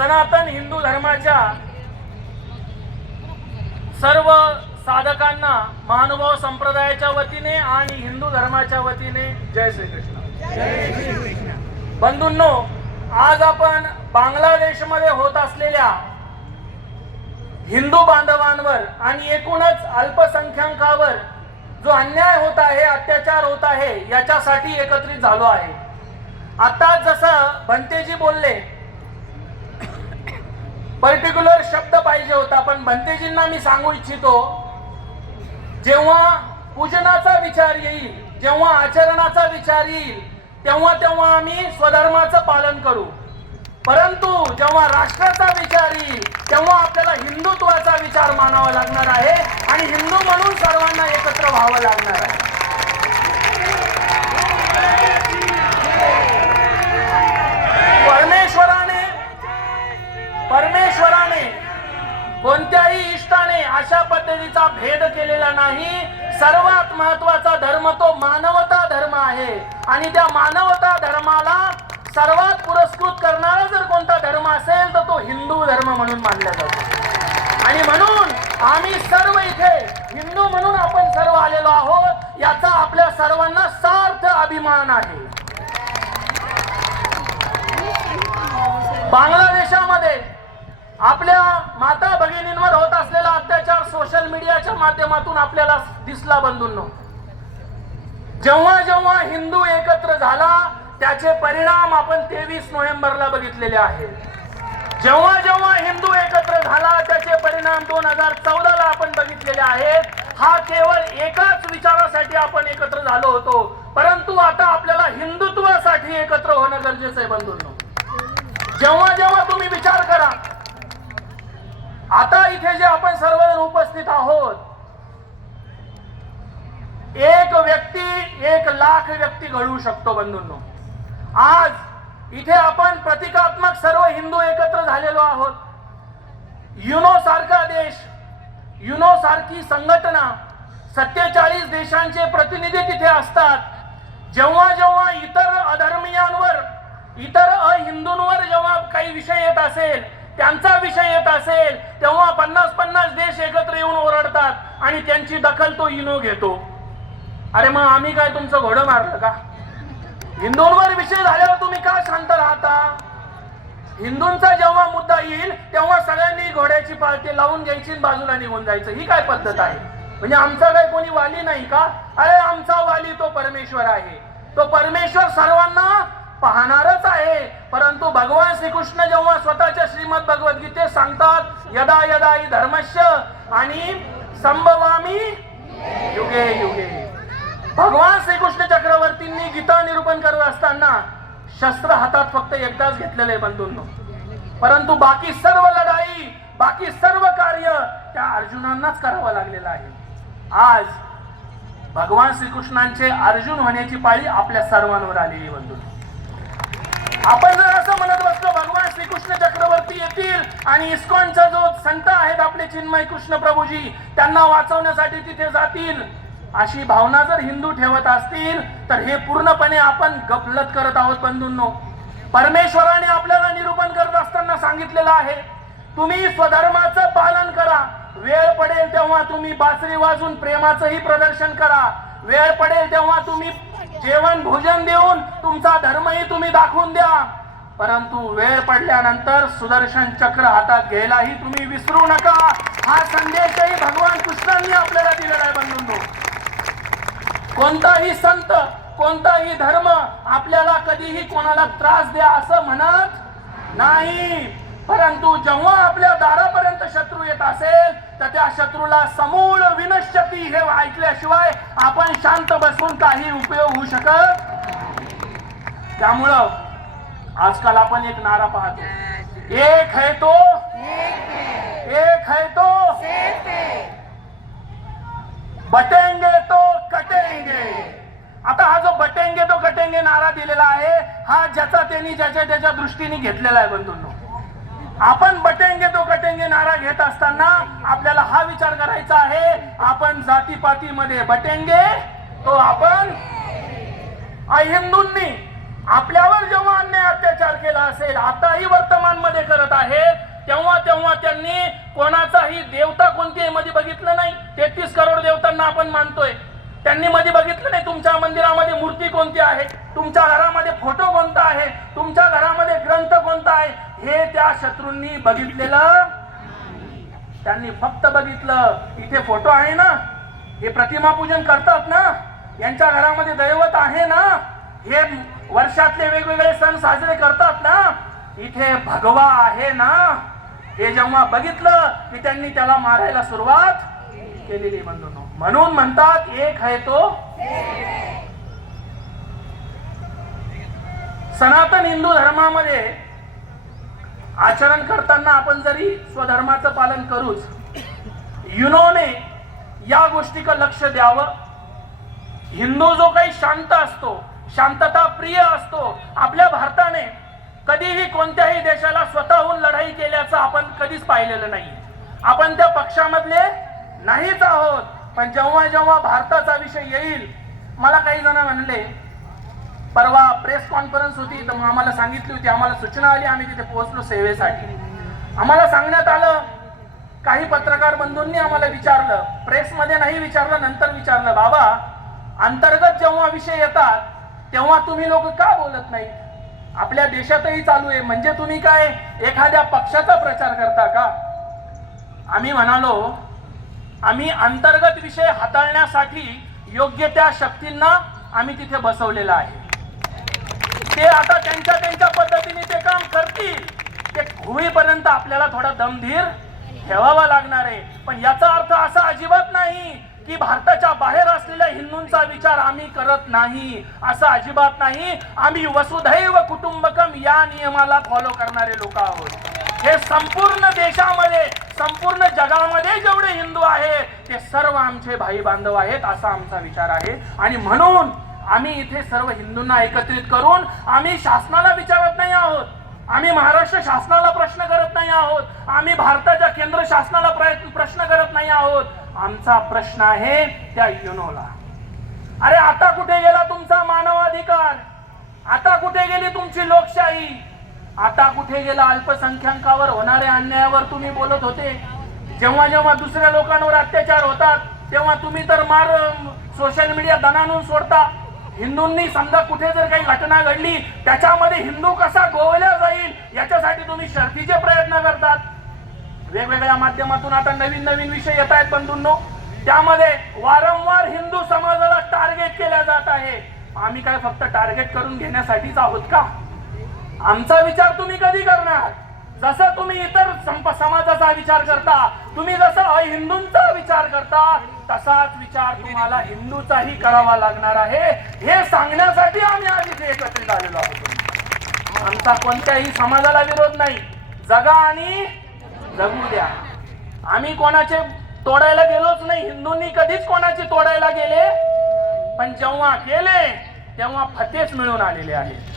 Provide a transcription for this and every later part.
सनातन हिंदू धर्माच्या सर्व साधकांना महानुभाव संप्रदायाच्या वतीने आणि हिंदू धर्माच्या वतीने जय श्रीकृष्ण. बंधूंनो आज आपण बांगलादेशमध्ये होत असलेल्या हिंदू बांधवांवर आणि एकूणच अल्पसंख्याकावर जो अन्याय होत आहे अत्याचार होत आहे याच्यासाठी एकत्रित झालो आहे. आता जसं भंतेजी बोलले पर्टिक्युलर शब्द पाहिजे होता पण भंतेजींना मी सांगू इच्छितो जेव्हा पूजनाचा विचार येईल जेव्हा आचरणाचा विचार येईल तेव्हा तेव्हा आम्ही स्वधर्माचं पालन करू. परंतु जेव्हा राष्ट्राचा विचार येईल तेव्हा आपल्याला हिंदुत्वाचा विचार मानावा लागणार आहे आणि हिंदू म्हणून सर्वांना एकत्र व्हावं लागणार आहे. सर्वात पुरस्कृत करणारा जर कोणता धर्म असेल तर तो हिंदू धर्म म्हणून मानला जातो. आणि म्हणून आम्ही सर्व इथे हिंदू म्हणून आपण सर्व आलेलो आहोत याचा आपल्या सर्वांना सार्थ अभिमान आहे. बांगलादेशामध्ये आपल्या माता भगिनींवर होत असलेला अत्याचार सोशल मीडियाच्या माध्यमातून आपल्याला दिसला बंधूंनो. जेव्हा जेव्हा हिंदू एकत्र झाला त्याचे परिणाम आपण तेवीस नोव्हेंबरला बघितलेले आहेत. जेव्हा जेव्हा हिंदू एकत्र झाला त्याचे परिणाम दोन हजार चौदाला आपण बघितलेले आहेत. हा केवळ एकाच विचारासाठी आपण एकत्र झालो होतो. परंतु आता आपल्याला हिंदुत्वासाठी एकत्र होणं गरजेचं आहे बंधूंनो. जेव्हा जेव्हा तुम्ही विचार करा आता इथे जे आपण सर्वजण उपस्थित आहोत एक व्यक्ती एक लाख व्यक्ती घडवू शकतो बंधूंनो. आज इथे आपण प्रतिकात्मक सर्व हिंदू एकत्र झालेलो आहोत. युनो सारखा देश युनो सारखी संघटना सत्तेचाळीस देशांचे प्रतिनिधी तिथे असतात. जेव्हा जेव्हा इतर अधर्मियांवर इतर अहिंदूंवर जेव्हा काही विषय येत असेल त्यांचा विषय येत असेल तेव्हा पन्नास पन्नास देश एकत्र येऊन ओरडतात आणि त्यांची दखल तो इनो घेतो. अरे मग आम्ही काय तुमचं घोडं मारलं का? हिंदूंवर विषय झाल्यावर तुम्ही का शांत राहता? हिंदूंचा जेव्हा मुद्दा येईल तेव्हा सगळ्यांनी घोड्याची पाळती लावून घ्यायची बाजूला निघून जायचं. ही काय पद्धत आहे? म्हणजे आमचा काही कोणी वाली नाही का? अरे आमचा वाली तो परमेश्वर आहे. तो परमेश्वर सर्वांना पाहणारच आहे. परंतु भगवान श्रीकृष्ण जेव्हा स्वतःच्या श्रीमद भगवद्गीतेत सांगतात यदा यदा ही धर्मस्य आणि संभवामी युगे युगे. भगवान श्रीकृष्ण चक्रवर्तींनी गीता निरूपण करत असताना शस्त्र हातात फक्त एकदाच घेतलेले बंधूंनो. परंतु बाकी सर्व लढाई बाकी सर्व कार्य त्या अर्जुनांनाच करावं लागलेलं आहे. आज भगवान श्रीकृष्णांचे अर्जुन होण्याची पाळी आपल्या सर्वांवर आलेली बंधू आपण जर असं म्हणत बसलो भगवान श्रीकृष्ण चक्रवर्ती येतील आणि इस्कॉनचा जो संत आहेत आपले चिन्मय कृष्ण प्रभूजी त्यांना वाचवण्यासाठी तिथे जातील. अशी भावना जर हिंदू ठेवत असतील तर हे पूर्णपणे आपण गफलत करत आहोत बंधूंनो. परमेश्वराने आपल्याला निरूपण करत असताना सांगितलेलं आहे तुम्ही स्वधर्माचं पालन करा. वेळ पडेल तेव्हा तुम्ही बासरी वाजून प्रेमाचंही प्रदर्शन करा. वेळ पडेल तेव्हा तुम्ही जेवण भोजन देऊन तुमचा धर्मही तुम्ही दाखवून द्या. परंतु वेळ पडल्यानंतर सुदर्शन चक्र हातात घ्यायलाही तुम्ही विसरू नका. हा संदेशही भगवान कृष्णांनी आपल्याला दिलेला आहे बंधूंनो. कोणताही संत कोणताही धर्म आपल्याला कधीही कोणाला त्रास द्या असं म्हणत नाही. परंतु जेव्हा आपल्या दारापर्यंत शत्रू येत असेल तर त्या शत्रूला समूळ विनश्यती हे ऐकल्याशिवाय आपण शांत बसून काही उपयोग होऊ शकत त्यामुळं आजकाल आपण एक नारा पाहतो. एक है तो एक है तो बटेंगे आता हा जो बटेंगे तो कटेंगे नारा दिलेला आहे. हा ज्याचा त्यांनी ज्याच्या त्याच्या दृष्टीने घेतलेला आहे बंधूंनो. आपण बटेंगे तो कटेंगे नारा घेत असताना आपल्याला हा विचार करायचा आहे. आपण जातीपातीमध्ये बटेंगे तो आपण अहिंदूंनी आपल्यावर जेव्हा अन्याय अत्याचार केला असेल आताही वर्तमानमध्ये करत आहे तेव्हा तेव्हा त्यांनी कोणाचाही देवता कोणती मध्ये बघितलं नाही. तेहतीस करोड देवतांना आपण मानतोय. त्यांनी मध्ये बघितलं नाही तुमच्या मंदिरामध्ये मूर्ती कोणती आहे? तुमच्या घरामध्ये फोटो कोणता आहे? तुमच्या घरामध्ये ग्रंथ कोणता आहे? हे त्या शत्रूंनी बघितलेलं त्यांनी फक्त बघितलं इथे फोटो आहे ना? हे प्रतिमा पूजन करतात ना? यांच्या घरामध्ये दैवत आहे ना? हे वर्षातले वेगवेगळे सण साजरे करतात ना? इथे भगवा आहे ना? हे जेव्हा बघितलं की त्यांनी त्याला मारायला सुरुवात केलेली बंधूंनो. म्हणून म्हणतात एक आहे तो सनातन हिंदू धर्मामध्ये आचरण करताना आपण जरी स्वधर्माचं पालन करूच युनोने या गोष्टीकडे लक्ष द्यावं. हिंदू जो काही शांत असतो शांतता प्रिय असतो आपल्या भारताने कधीही कोणत्याही देशाला स्वतःहून लढाई केल्याचं आपण कधीच पाहिलेलं नाही. आपण त्या पक्षामधले नाहीच आहोत. पण जेव्हा जेव्हा भारताचा विषय येईल मला काही जण म्हणले परवा प्रेस कॉन्फरन्स होती तर मग आम्हाला सांगितली होती आम्हाला सूचना आली आम्ही तिथे पोहोचलो सेवेसाठी. आम्हाला सांगण्यात आलं काही पत्रकार बंधूंनी आम्हाला विचारलं प्रेसमध्ये नाही विचारलं नंतर विचारलं बाबा अंतर्गत जेव्हा विषय येतात तेव्हा तुम्ही लोक का बोलत नाही आपल्या देशातही चालू आहे म्हणजे तुम्ही काय एखाद्या पक्षाचा प्रचार करता का? आम्ही म्हणालो आम्ही अंतर्गत विषय हाताळण्यासाठी योग्य त्या शक्तींना आम्ही तिथे बसवलेलं आहे. ते आता त्यांच्या त्यांच्या पद्धतीने ते काम करतील. ते होईपर्यंत आपल्याला थोडा दमधीर ठेवावा लागणार आहे. पण याचा अर्थ असा अजिबात नाही की भारताच्या बाहेर असलेल्या हिंदूंचा विचार आम्ही करत नाही. असं अजिबात नाही. आम्ही वसुधैव कुटुंबकम या नियमाला फॉलो करणारे लोक आहोत. हे संपूर्ण देशामध्ये संपूर्ण जगामध्ये जेवढे हिंदू आहेत ते सर्व आमचे भाई बांधव आहेत असा आमचा विचार आहे. आणि म्हणून आम्ही इथे सर्व हिंदूंना एकत्रित करून आम्ही शासनाला विचारत नाही आहोत. आम्ही महाराष्ट्र शासनाला प्रश्न करत नाही आहोत. आम्ही भारताच्या केंद्र शासनाला प्रयत्न प्रश्न करत नाही आहोत. आमचा प्रश्न आहे त्या युनोला. अरे आता कुठे गेला तुमचा मानवाधिकार? आता कुठे गेली तुमची लोकशाही? आता कुठे गेला अल्पसंख्याकावर होणाऱ्या अन्यायावर तुम्ही बोलत होते? जेव्हा जेव्हा दुसऱ्या लोकांवर अत्याचार होतात तेव्हा तुम्ही तर मार सोशल मीडिया दणानून सोडता. हिंदूंनी समजा कुठे जर काही घटना घडली त्याच्यामध्ये हिंदू कसा गोवल्या जाईल याच्यासाठी तुम्ही शर्थीचे प्रयत्न करतात. वेगवेगळ्या माध्यमातून आता नवीन नवीन विषय येत आहेत बंधूंनो. त्यामध्ये वारंवार हिंदू समाजाला टार्गेट केल्या जात आहे. आम्ही काय फक्त टार्गेट करून घेण्यासाठीच आहोत का? आमचा विचार तुम्ही कधी करणार? जसं तुम्ही इतर संप समाजाचा विचार करता तुम्ही जसं हिंदूंचा विचार करता तसाच विचार तुम्हाला हिंदूचाही करावा लागणार आहे. हे सांगण्यासाठी आम्ही आज इथे एकत्रित आलेलो आहोत. आमचा कोणत्याही समाजाला विरोध नाही. जगा आणि जगू द्या. आम्ही कोणाचे तोडायला गेलोच नाही. हिंदूंनी कधीच कोणाचे तोडायला गेले? पण जेव्हा केले तेव्हा फतेच मिळून आलेले आहेत.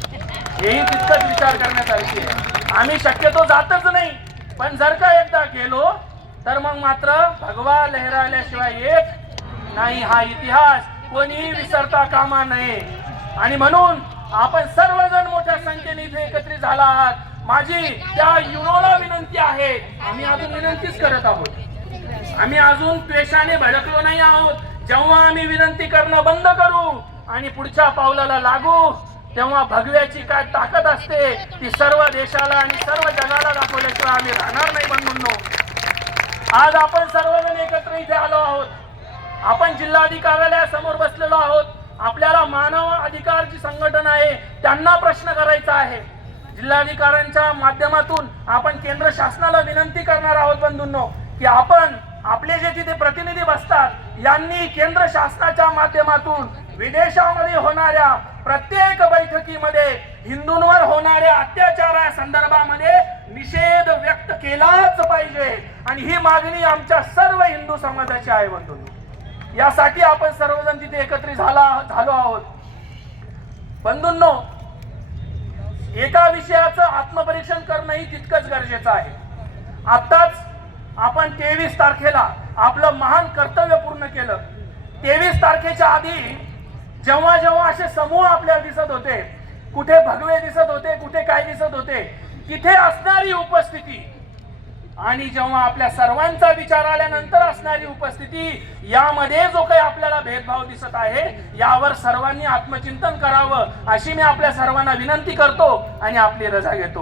हेही तितकंच विचार करण्यासारखी आहे. आम्ही शक्यतो जातच नाही. पण जर का एकदा गेलो तर मग मात्र भगवा लहराल्याशिवाय एक नाही हा इतिहास. कोणीही विसरता कामा नये. आणि म्हणून आपण सर्वजण मोठ्या संख्येने इथे एकत्रित झाला आहात. माझी त्या युनोला विनंती आहे. आम्ही अजून विनंतीच करत आहोत. आम्ही अजून पेशाने भडकलो नाही आहोत. जेव्हा आम्ही विनंती करणं बंद करू आणि पुढच्या पावलाला लागू तेव्हा भगव्याची काय ताकद असते ती सर्व देशाला आणि सर्व जगाला दाखवल्याशिवाय आम्ही राहणार नाही म्हणून. आज आपण सर्वजण एकत्र इथे आलो आहोत. आपण जिल्हाधिकाऱ्यालयासमोर बसलेलो आहोत. आपल्याला मानव अधिकार जी संघटना आहे त्यांना प्रश्न करायचा आहे. जिल्हाधिकाऱ्यांच्या माध्यमातून आपण केंद्र शासनाला विनंती करणार आहोत बंधूंनो की आपण आपले जे तिथे प्रतिनिधी बसतात यांनी केंद्र शासनाच्या माध्यमातून विदेशामध्ये होणाऱ्या प्रत्येक बैठकीमध्ये हिंदूंवर होणाऱ्या अत्याचारा संदर्भामध्ये निषेध व्यक्त केलाच पाहिजे. आणि ही मागणी आमच्या सर्व हिंदू समाजाची आहे बंधूंनो. यासाठी आपण सर्वजण तिथे एकत्रित झाला झालो आहोत. बंधूंनो एका विषयाचं आत्मपरीक्षण करणंही तितकंच गरजेचं आहे. आत्ताच आपण तेवीस तारखेला आपलं महान कर्तव्य पूर्ण केलं. तेवीस तारखेच्या आधी जेव्हा जेव्हा असे समूह आपल्याला दिसत होते कुठे भगवे दिसत होते कुठे काय दिसत होते तिथे असणारी उपस्थिती आणि जेव्हा आपल्या सर्वांचा विचार आल्यानंतर असणारी उपस्थिती यामध्ये जो काही आपल्याला भेदभाव दिसत आहे यावर सर्वांनी आत्मचिंतन करावं अशी मी आपल्या सर्वांना विनंती करतो आणि आपली रजा घेतो.